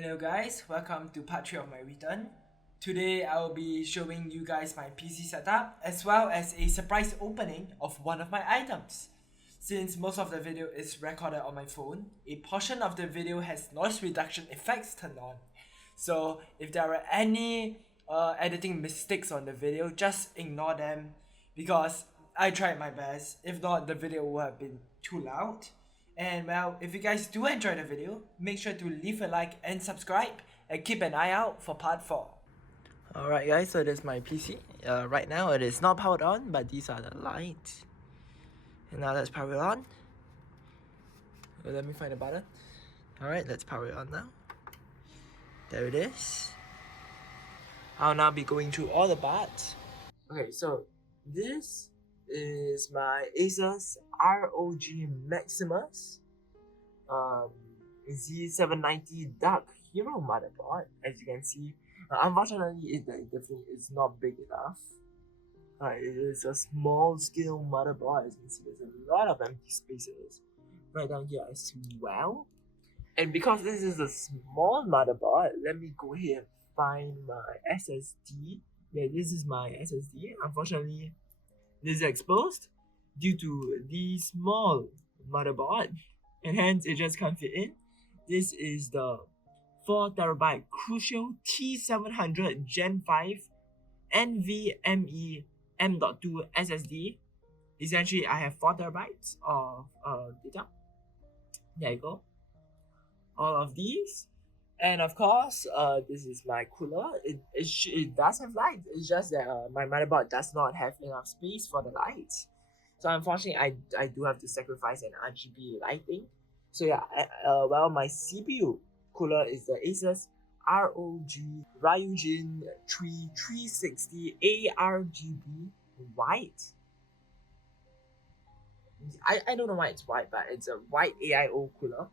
Hello guys, welcome to part 3 of my return. Today I will be showing you guys my PC setup as well as a surprise opening of one of my items. Since most of the video is recorded on my phone, a portion of the video has noise reduction effects turned on. So if there are any editing mistakes on the video, just ignore them because I tried my best. If not, the video would have been too loud. And well, if you guys do enjoy the video, make sure to leave a like and subscribe and keep an eye out for part 4. Alright guys, so this is my PC. Right now it is not powered on, but these are the lights. And now let's power it on. Let me find the button. Alright, let's power it on now. There it is. I'll now be going through all the parts. Okay, so this is my Asus ROG Maximus Z790 Dark Hero motherboard. As you can see, unfortunately it definitely is not big enough. It is a small scale motherboard. As you can see, there's a lot of empty spaces right down here as well. And because this is a small motherboard, let me go ahead and find my SSD. Yeah, this is my SSD. Unfortunately, this is exposed due to the small motherboard, and hence it just can't fit in. This is the 4TB Crucial T700 Gen 5 NVMe M.2 SSD. Essentially, I have 4TB of data. There you go. All of these. And of course, this is my cooler. It does have lights. It's just that my motherboard does not have enough space for the lights. So unfortunately, I do have to sacrifice an RGB lighting. So yeah, well, my CPU cooler is the Asus ROG Ryujin 360 ARGB white. I don't know why it's white, but it's a white AIO cooler.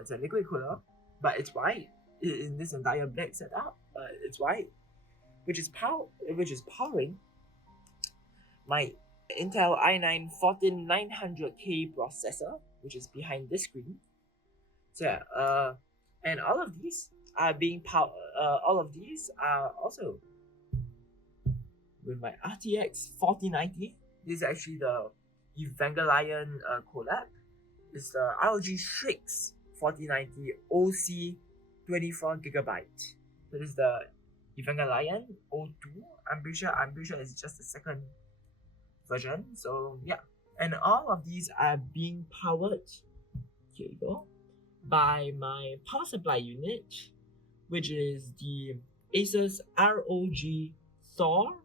It's a liquid cooler, but it's white in this entire black setup. It's white, which is powering my Intel i9 14900K processor, which is behind this screen. So yeah, and all of these are being all of these are also with my RTX 4090. This is actually the Evangelion collab. It's the ROG Strix 4090 OC 24GB. So this is the Evangelion O2. I'm pretty sure it's just the second version. So yeah, and all of these are being powered. Here you go, by my power supply unit, which is the Asus ROG Thor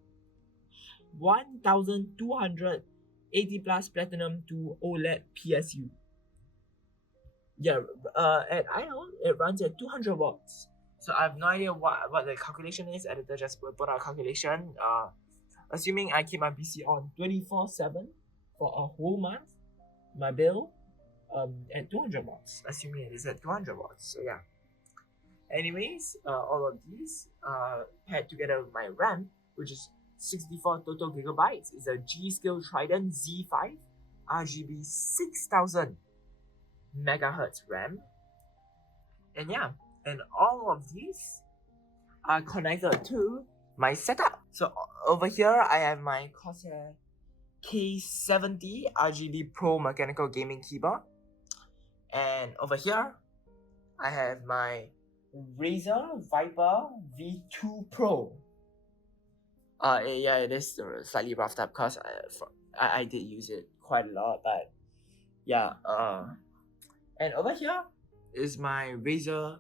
1280 plus Platinum 2 OLED PSU. Yeah, at IO it runs at 200 watts. So I have no idea what the calculation is. Editor just put out a calculation. Assuming I keep my PC on 24/7 for a whole month, my bill at 200 watts. Assuming it is at 200 watts. So yeah. Anyways, all of these paired together with my RAM, which is 64 total gigabytes, is a G.Skill Trident Z5 RGB 6000 megahertz RAM. And yeah, and all of these are connected to my setup. So over here I have my Corsair K70 RGB Pro mechanical gaming keyboard, and over here I have my Razer Viper V2 Pro. Yeah, it is slightly roughed up because I did use it quite a lot, but yeah. And over here is my Razer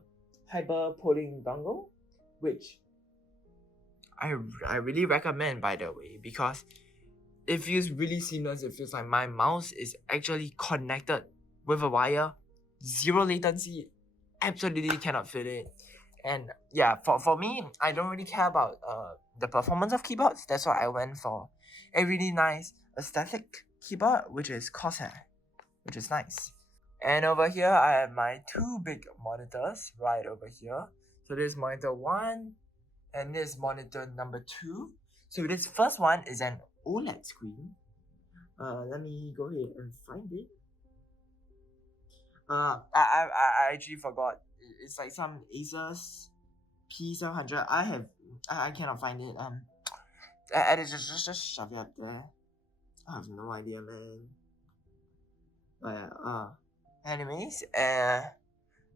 Hyper Polling dongle, which I really recommend, by the way, because it feels really seamless. It feels like my mouse is actually connected with a wire, zero latency, absolutely cannot feel it. And yeah, for me, I don't really care about the performance of keyboards. That's why I went for a really nice aesthetic keyboard, which is Corsair, which is nice. And over here, I have my two big monitors right over here. So this is monitor 1 and this is monitor number 2. So this first one is an OLED screen. Let me go ahead and find it. I actually forgot it's like some Asus P700. I cannot find it. Just shove it up there. I have no idea, man. But yeah, anyways,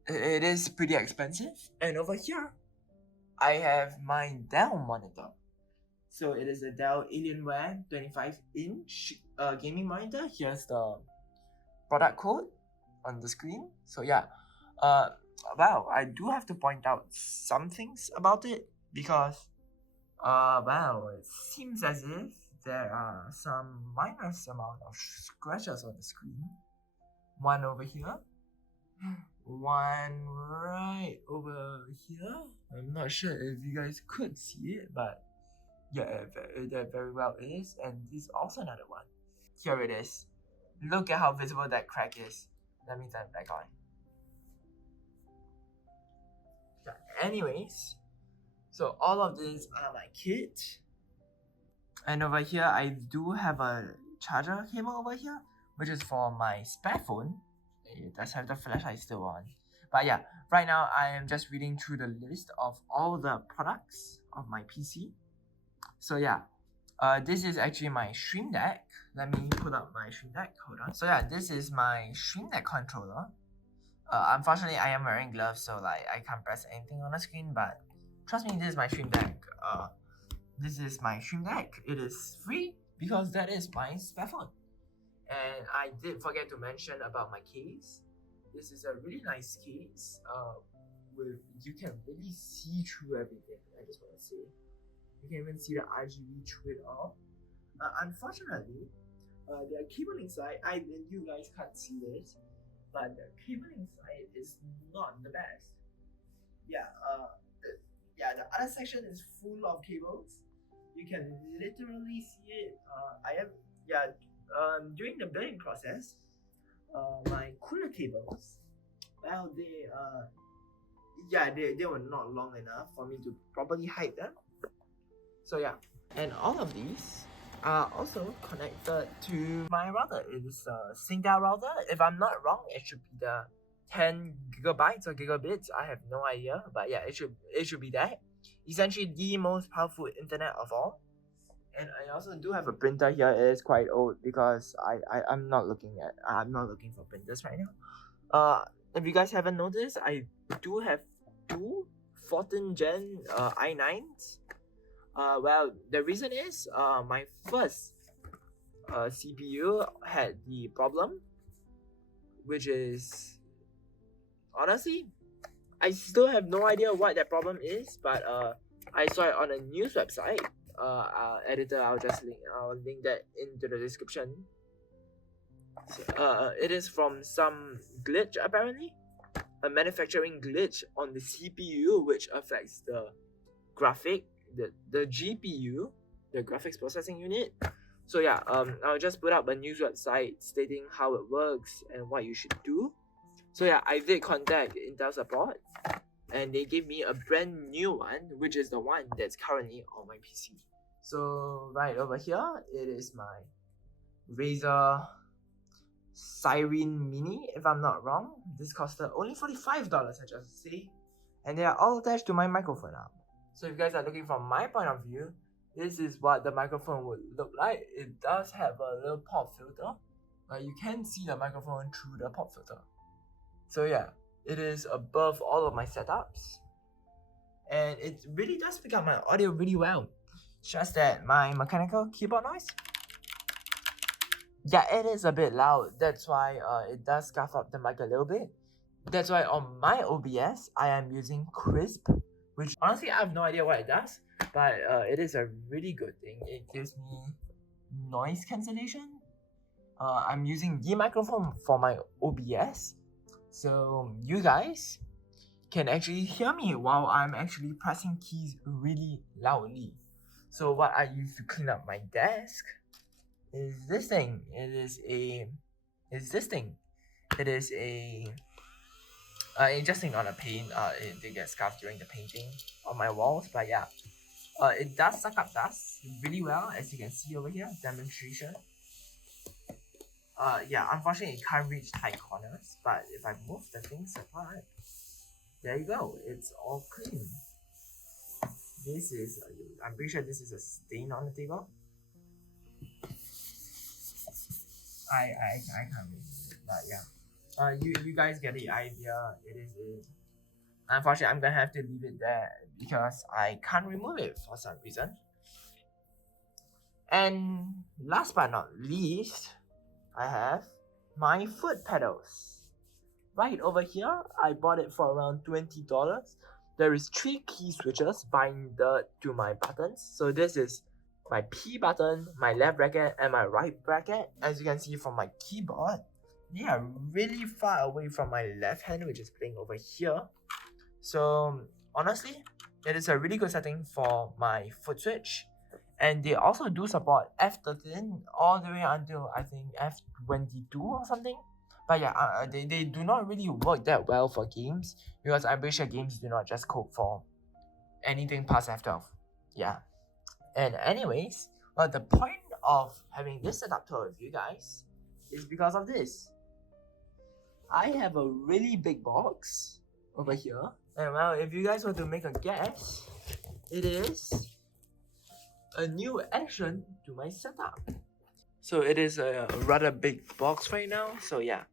it is pretty expensive. And over here, I have my Dell monitor. So it is a Dell Alienware 25-inch gaming monitor. Here's the product code on the screen. So yeah, well, I do have to point out some things about it because well, it seems as if there are some minor amount of scratches on the screen. One over here, one right over here. I'm not sure if you guys could see it, but yeah, that very well is. And this is also another one. Here it is. Look at how visible that crack is. Let me turn it back on. Yeah, anyways, so all of these are my kit. And over here, I do have a charger cable over here, which is for my spare phone. It does have the flashlight still on. But yeah, right now I am just reading through the list of all the products of my PC. So yeah, this is actually my Stream Deck. Let me put up my Stream Deck. Hold on. So yeah, this is my Stream Deck controller. Unfortunately, I am wearing gloves, so like I can't press anything on the screen. But trust me, this is my Stream Deck. This is my Stream Deck. It is free because that is my spare phone. And I did forget to mention about my case. This is a really nice case. With you can really see through everything. I just want to say, you can even see the RGB through it all. Unfortunately, the cable inside, you guys can't see this, but the cable inside is not the best. Yeah, the other section is full of cables. You can literally see it. During the building process, my cooler cables, well, they were not long enough for me to properly hide them. So yeah, and all of these are also connected to my router. It is a SingDell router. If I'm not wrong, it should be the 10 gigabytes or gigabits. I have no idea, but yeah, it should be that. Essentially, the most powerful internet of all. And I also do have a printer here. It is quite old because I'm not looking for printers right now. If you guys haven't noticed, I do have two 14th gen i9s. Well, the reason is my first CPU had the problem, which is honestly, I still have no idea what that problem is, but I saw it on a news website. Editor, I'll link that into the description. So, it is from some glitch apparently, a manufacturing glitch on the CPU, which affects the GPU, the graphics processing unit. So yeah, I'll just put up a news website stating how it works and what you should do. So yeah, I did contact Intel support, and they gave me a brand new one, which is the one that's currently on my PC. So right over here, it is my Razer Siren Mini, if I'm not wrong. This costed only $45, I just say. And they are all attached to my microphone now. So if you guys are looking from my point of view, this is what the microphone would look like. It does have a little pop filter. You can see the microphone through the pop filter. So yeah, it is above all of my setups. And it really does pick up my audio really well. Just that my mechanical keyboard noise, yeah, it is a bit loud. That's why it does scuff up the mic a little bit. That's why on my OBS, I am using Crisp, which honestly I have no idea what it does, but it is a really good thing. It gives me noise cancellation. I'm using the microphone for my OBS, so you guys can actually hear me while I'm actually pressing keys really loudly. So what I use to clean up my desk is this thing. It is adjusting on a paint. It did get scuffed during the painting on my walls, but yeah, it does suck up dust really well, as you can see over here. Demonstration. Yeah, unfortunately it can't reach tight corners, but if I move the things apart, there you go. It's all clean. This is, I'm pretty sure this is a stain on the table. I can't remember it, but yeah. You guys get the idea. It is. Unfortunately, I'm gonna have to leave it there because I can't remove it for some reason. And last but not least, I have my foot pedals. Right over here, I bought it for around $20. There is 3 key switches binded to my buttons. So this is my P button, my left bracket, and my right bracket. As you can see from my keyboard, they are really far away from my left hand, which is playing over here. So honestly, it is a really good setting for my foot switch. And they also do support F13 all the way until I think F22 or something. But yeah, they do not really work that well for games because I'm pretty sure games do not just code for anything past F12. Yeah. And anyways, the point of having this setup tour with you guys is because of this. I have a really big box over here. And well, if you guys want to make a guess, it is a new addition to my setup. So it is a rather big box right now. So yeah,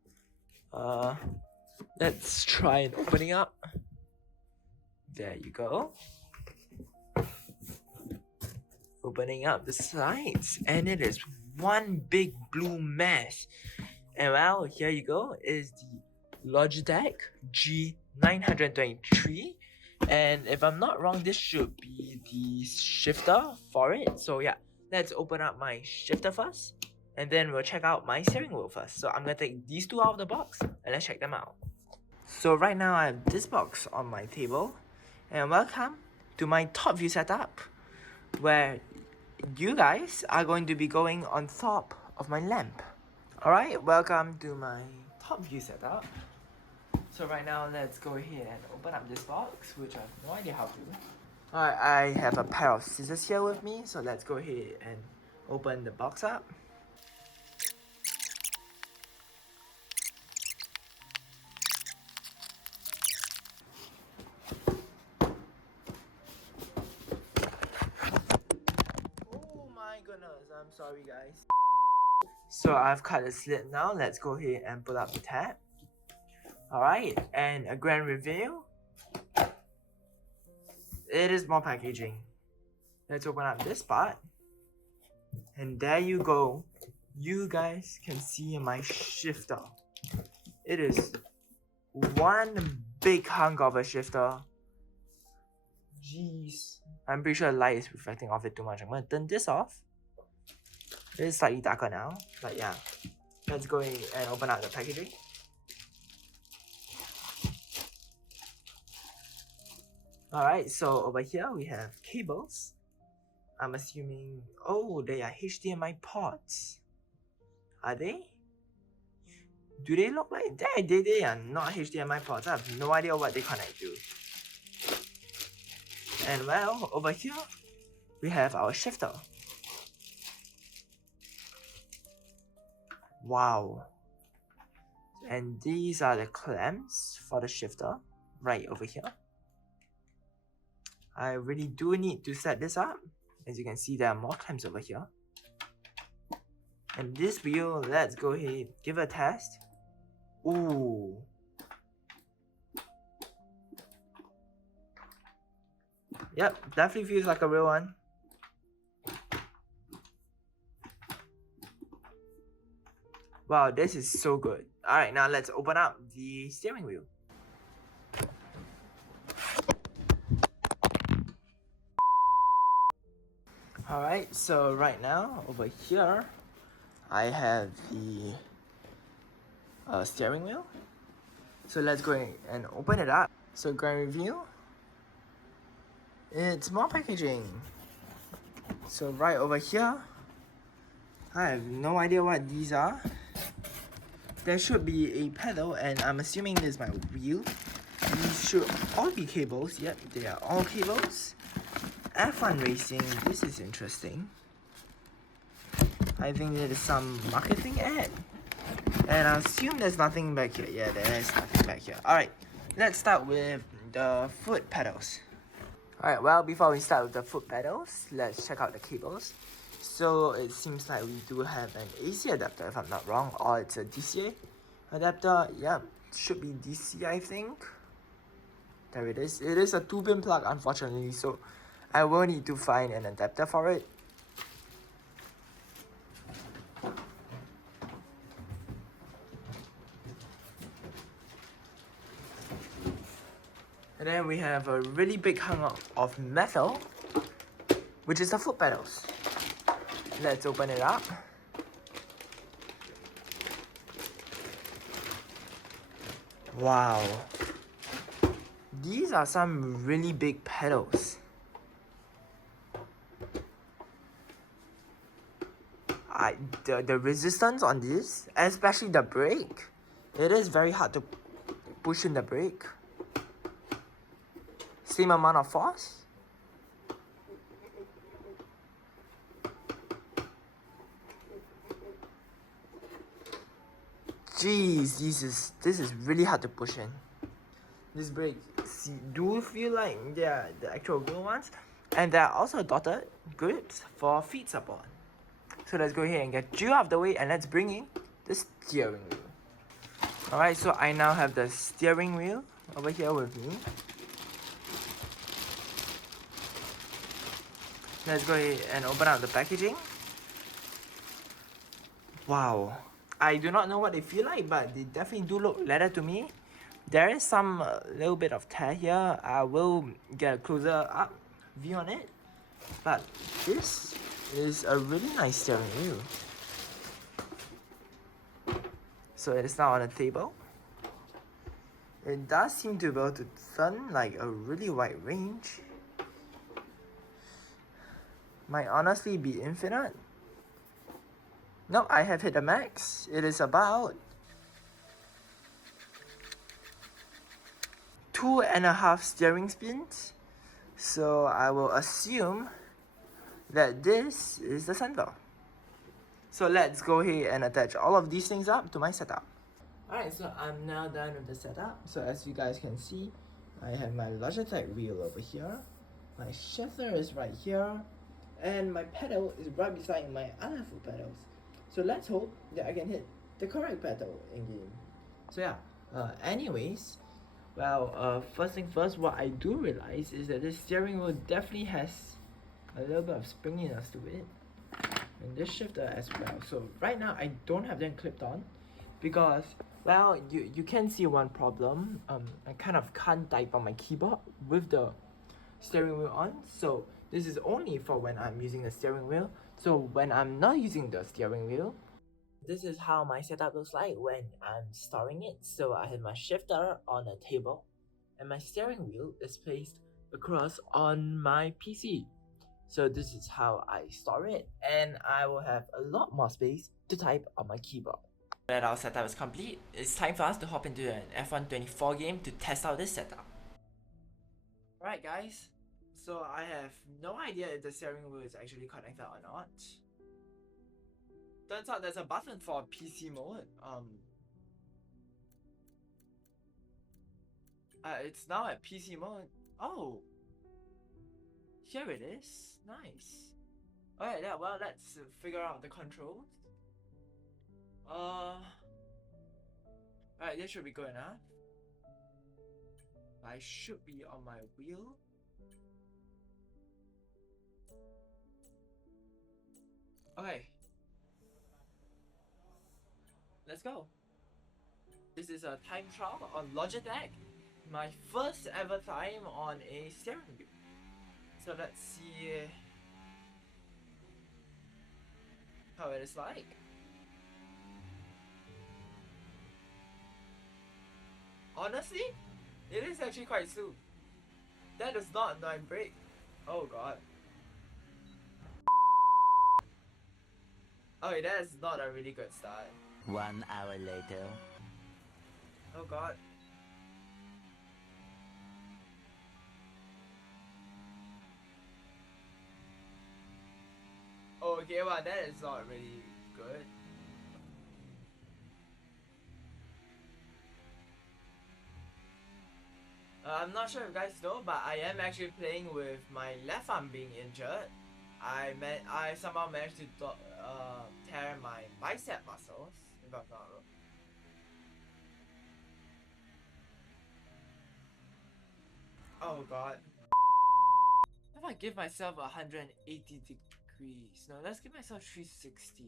let's try and opening up. There you go. Opening up the sides, and it is one big blue mess. And well, here you go, is the Logitech G923. And if I'm not wrong, this should be the shifter for it. So yeah, let's open up my shifter first, and then we'll check out my steering wheel first. So I'm gonna take these two out of the box, and let's check them out. So right now I have this box on my table, and welcome to my top view setup, where you guys are going to be going on top of my lamp. Alright, welcome to my top view setup. So right now, let's go ahead and open up this box, which I have no idea how to. Alright, I have a pair of scissors here with me, so let's go ahead and open the box up. Oh my goodness, I'm sorry guys. So I've cut the slit now, let's go ahead and put up the tab. Alright, and a grand reveal. It is more packaging. Let's open up this part. And there you go. You guys can see my shifter. It is one big hunk of a shifter. Jeez. I'm pretty sure the light is reflecting off it too much. I'm gonna turn this off. It is slightly darker now. But yeah. Let's go and open up the packaging. Alright, so over here we have cables. I'm assuming, oh, they are HDMI ports. Are they? Do they look like that? They are not HDMI ports. I have no idea what they connect to. And well, over here we have our shifter. Wow. And these are the clamps for the shifter right over here. I really do need to set this up. As you can see, there are more clamps over here. And this wheel, let's go ahead, give it a test. Ooh. Yep, definitely feels like a real one. Wow, this is so good. Alright, now let's open up the steering wheel. Alright, so right now, over here, I have the steering wheel. So let's go and open it up. So grand review. It's more packaging. So right over here, I have no idea what these are. There should be a pedal, and I'm assuming this is my wheel. These should all be cables. Yep, they are all cables. F1 Racing, this is interesting. I think there is some marketing ad. And I assume there's nothing back here. Yeah, there is nothing back here. Alright, let's start with the foot pedals. Alright, well, before we start with the foot pedals, let's check out the cables. So it seems like we do have an AC adapter if I'm not wrong, or it's a DCA adapter. Yeah, should be DC, I think. There it is. It is a 2-pin plug, unfortunately, so I will need to find an adapter for it. And then we have a really big hunk of metal, which is the foot pedals. Let's open it up. Wow. These are some really big pedals. The resistance on this, especially the brake, it is very hard to push in the brake. Same amount of force. Jeez, this is really hard to push in. This brake, do feel like they're the actual real ones, and there are also dotted grips for feet support. So let's go ahead and get you out of the way, and let's bring in the steering wheel. Alright, so I now have the steering wheel over here with me. Let's go ahead and open up the packaging. Wow. I do not know what they feel like, but they definitely do look leather to me. There is some little bit of tear here. I will get a closer up view on it. But this is a really nice steering wheel. So it is now on the table. It does seem to be able to turn like a really wide range. Might honestly be infinite. No, I have hit the max. It is about 2.5 steering spins. So I will assume that this is the center. So let's go ahead and attach all of these things up to my setup. Alright, so I'm now done with the setup. So as you guys can see, I have my Logitech wheel over here. My shifter is right here. And my pedal is right beside my other foot pedals. So let's hope that I can hit the correct pedal in game. So yeah, anyways, well, first thing first, what I do realize is that this steering wheel definitely has a little bit of springiness to it. And this shifter as well. So right now I don't have them clipped on because, well, you can see one problem. I kind of can't type on my keyboard with the steering wheel on. So this is only for when I'm using the steering wheel. So when I'm not using the steering wheel, this is how my setup looks like when I'm storing it. So I have my shifter on a table and my steering wheel is placed across on my PC. So this is how I store it, and I will have a lot more space to type on my keyboard. Now that our setup is complete, it's time for us to hop into an F1 24 game to test out this setup. Alright guys, so I have no idea if the steering wheel is actually connected or not. Turns out there's a button for PC mode. It's now at PC mode. Oh, here it is. Nice. Alright, yeah, well, let's figure out the controls. Alright, this should be good enough. I should be on my wheel. Okay. Let's go. This is a time trial on Logitech. My first ever time on a steering wheel. So let's see how it is like. Honestly, it is actually quite smooth. That is not a brake. Oh god. Okay, that is not a really good start. 1 hour later. Oh god. Oh, okay, well, that is not really good. I'm not sure if you guys know, but I am actually playing with my left arm being injured. I somehow managed to tear my bicep muscles, if I'm not wrong. Oh god. If I give myself 180 degrees, no, let's give myself 360.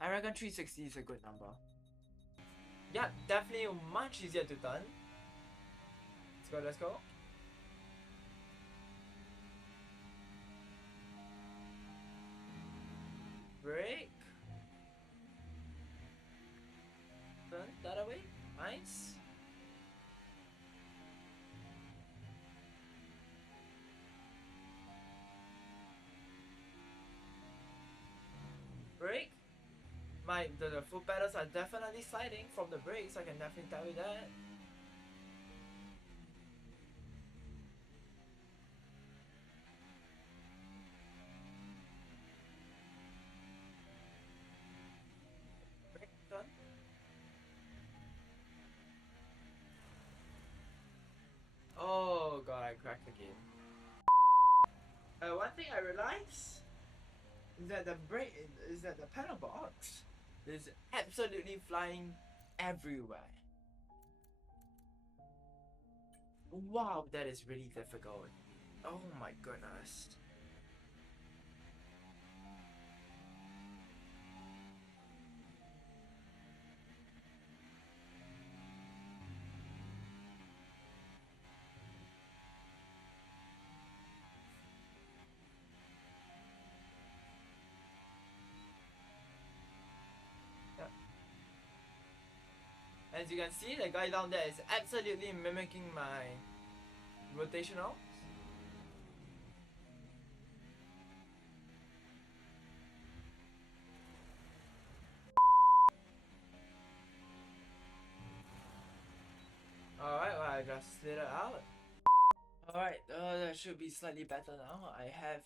I reckon 360 is a good number. Yeah, definitely much easier to turn. Let's go, let's go. Break. Turn that away. Nice. Brake. The foot pedals are definitely sliding from the brakes, I can definitely tell you that. Brake done. Oh god, I cracked the game. One thing I realized is that the pedal box is absolutely flying everywhere. Wow, that is really difficult. Oh my goodness. Yep. As you can see, the guy down there is absolutely mimicking my rotational. Alright, well, I just slid it out. Alright, that should be slightly better now. I have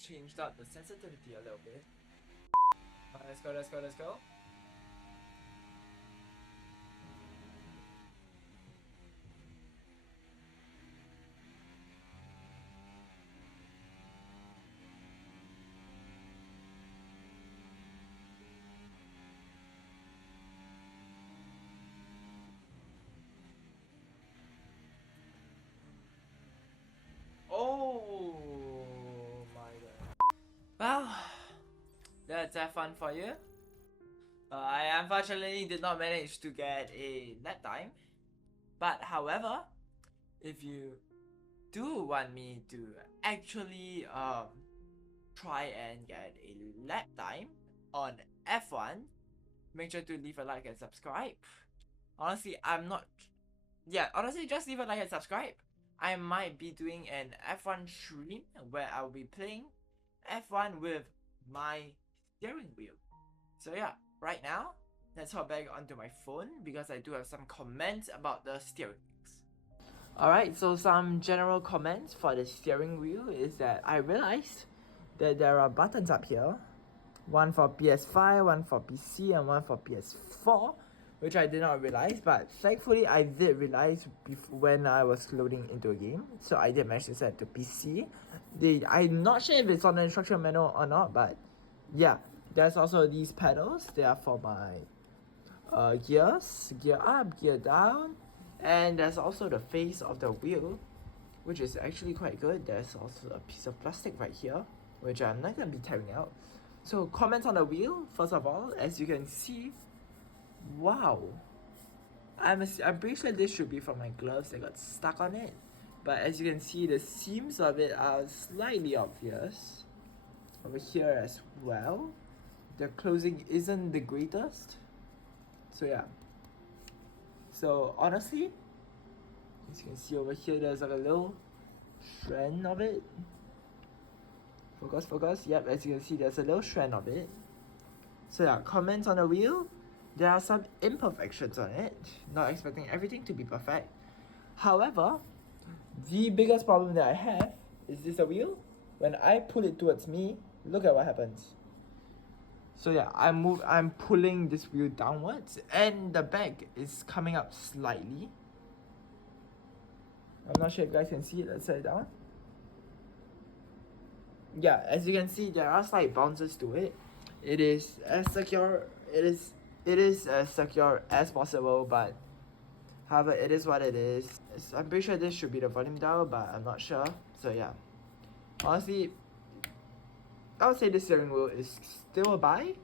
changed up the sensitivity a little bit. Let's go, let's go, let's go. Oh my god. Well, that's fun for you. I unfortunately did not manage to get a lap time. But however, if you do want me to actually try and get a lap time on F1, make sure to leave a like and subscribe. Honestly, honestly, just leave a like and subscribe. I might be doing an F1 stream where I'll be playing F1 with my steering wheel. So yeah, right now, let's hop back onto my phone because I do have some comments about the steering wheels. Alright, so some general comments for the steering wheel is that I realized that there are buttons up here. One for PS5, one for PC, and one for PS4, which I did not realize, but thankfully I did realize when I was loading into a game, so I did manage to set to PC. I'm not sure if it's on the instruction manual or not, but yeah, there's also these pedals. They are for my gears, gear up, gear down, and there's also the face of the wheel, which is actually quite good. There's also a piece of plastic right here, which I'm not gonna be tearing out. So comments on the wheel, first of all, as you can see, wow. I'm pretty sure this should be from my gloves that got stuck on it. But as you can see, the seams of it are slightly obvious. Over here as well. The closing isn't the greatest. So yeah. So honestly, as you can see over here, there's like a little strand of it. Focus, focus. Yep, as you can see, there's a little strand of it. So yeah, comments on the wheel. There are some imperfections on it. Not expecting everything to be perfect. However, the biggest problem that I have is this a wheel. When I pull it towards me, look at what happens. So yeah, I'm pulling this wheel downwards, and the back is coming up slightly. I'm not sure if you guys can see it. Let's set it down. Yeah, as you can see, there are slight bounces to it. It is as secure. It is as secure as possible, but however, it is what it is. I'm pretty sure this should be the volume dial, but I'm not sure. So yeah, honestly, I would say this steering wheel is still a buy.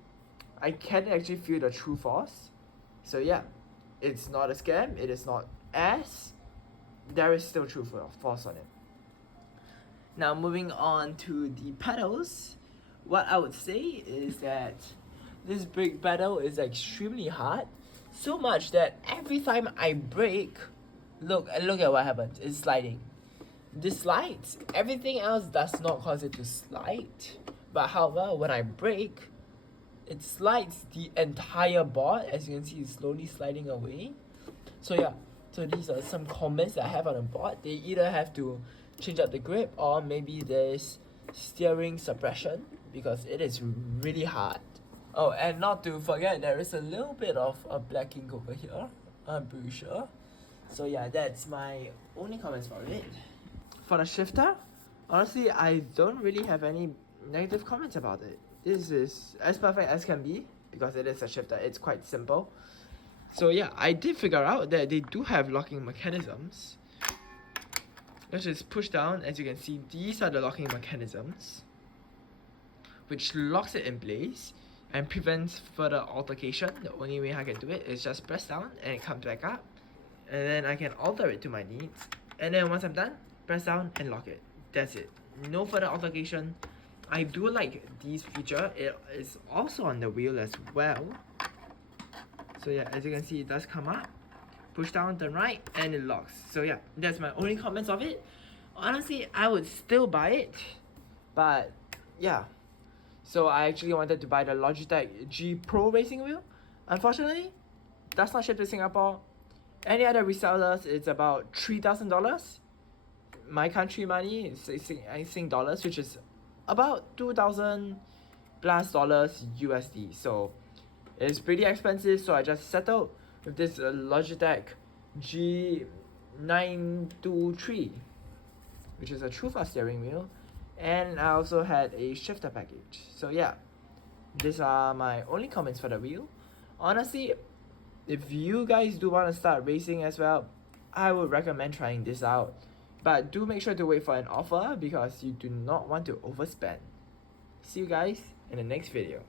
I can actually feel the true force. So yeah, it's not a scam. It is not ass. There is still true force on it. Now moving on to the pedals, what I would say is that this brake pedal is extremely hard, so much that every time I brake, look at what happens. It's sliding. This slides. Everything else does not cause it to slide, but however, when I brake, it slides the entire board. As you can see, it's slowly sliding away. So yeah, so these are some comments that I have on the board. They either have to change up the grip, or maybe there's steering suppression, because it is really hard. Oh, and not to forget, there is a little bit of a black ink over here, I'm pretty sure. So yeah, that's my only comments for it. For the shifter, honestly, I don't really have any negative comments about it. This is as perfect as can be, because it is a shifter. It's quite simple. So yeah, I did figure out that they do have locking mechanisms. Let's just push down. As you can see, these are the locking mechanisms, which locks it in place and prevents further altercation. The only way I can do it is just press down and it comes back up, and then I can alter it to my needs. And then once I'm done, press down and lock it. That's it. No further altercation. I do like this feature. It is also on the wheel as well. So yeah, as you can see, it does come up, push down, turn right, and it locks. So yeah, that's my only comments of it. Honestly, I would still buy it, but yeah. So I actually wanted to buy the Logitech G Pro racing wheel. Unfortunately, that's not shipped to Singapore. Any other resellers, it's about $3,000. My country money is Sing dollars, which is about 2,000 plus dollars USD. So it's pretty expensive. So I just settled with this Logitech G923, which is a TrueFast steering wheel, and I also had a shifter package. So yeah, these are my only comments for the wheel. Honestly, if you guys do want to start racing as well, I would recommend trying this out. But do make sure to wait for an offer, because you do not want to overspend. See you guys in the next video.